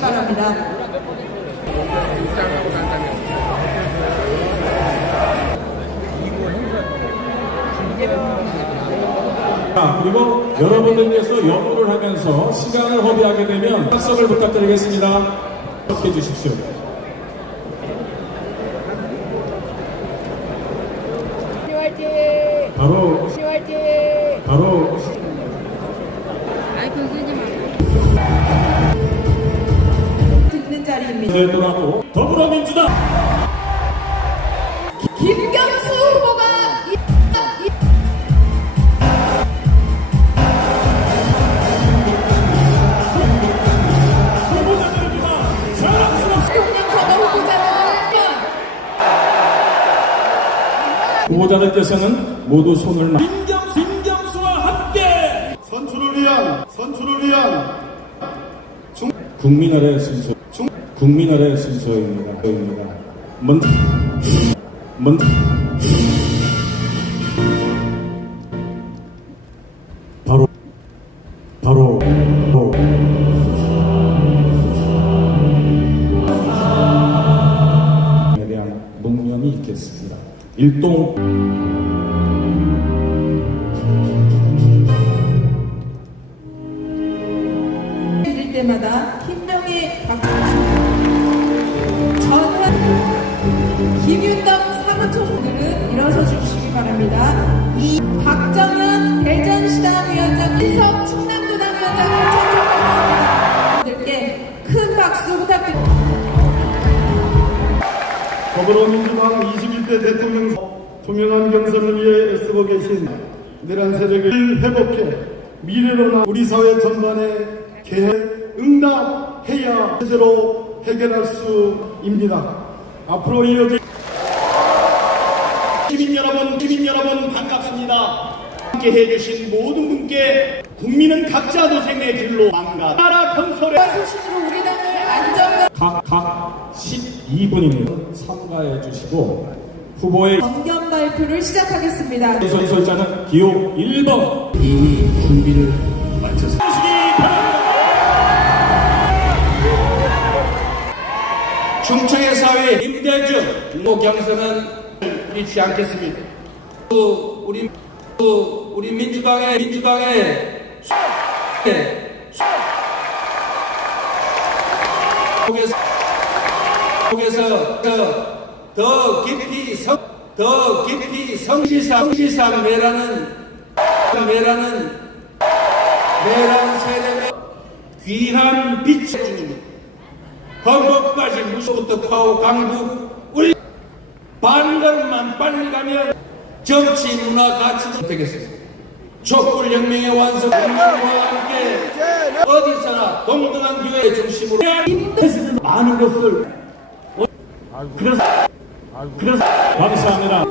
바랍니다. 자, 그리고 여러분들께서 연구를 하면서 시간을 허비하게 되면 학습을 부탁드리겠습니다. 해주십시오. 화이팅! 바로! 바로 아이 교수님 자리입니다. 되더라도 더불어민주당 김경수 후보가 후보자들께서는 모두 손을 마. 민경수, 민경수와 함께 선출을 위한 선출을 위한 국민을의 순서, 국민을의 순서입니다. 입니다. 먼저, 먼저. 일동 바랍니다. 이 박정현 대전시당 위원장 인석 충남도당 위원장을 참석하겠습니다. 큰 박수 부탁드립니다. 더불어민주당 21대 대통령 투명한 경선을 위해 애쓰고 계신 내란 세력을 회복해 미래로 나 우리 사회 전반에 계획 응답해야 제대로 해결할 수입니다. 앞으로 이어질 시민 여러분, 시민 여러분 반갑습니다. 함께 해주신 모든 분께 국민은 각자 도생의 길로 망가 나라 건설에 소신으로 우리 당을 안정감 각, 각 12분입니다. 참가해 주시고 후보의 정견 발표를 시작하겠습니다. 선설자는 기호 1번 이미 준비를 마쳤습니다. 충청의 사회 임대준 모 경선은 잃지 않겠습니다. 또 우리 또 우리 민주당의 민주당의 속에서 속에서 더, 더 깊이 성, 더 깊이 성실상 성실상 매라는 매라는 매라는 세력의 귀한 빛의 중입니다. 헌법까지 무서부터 파고 강국 우리 반걸음만 빨리 가면 정치 문화 가치도 되겠습니다. 촛불 혁명의 완성 운동과 함께 어디서나 동등한 기회의 중심으로 많은 것을 그래서 그래서 감사합니다.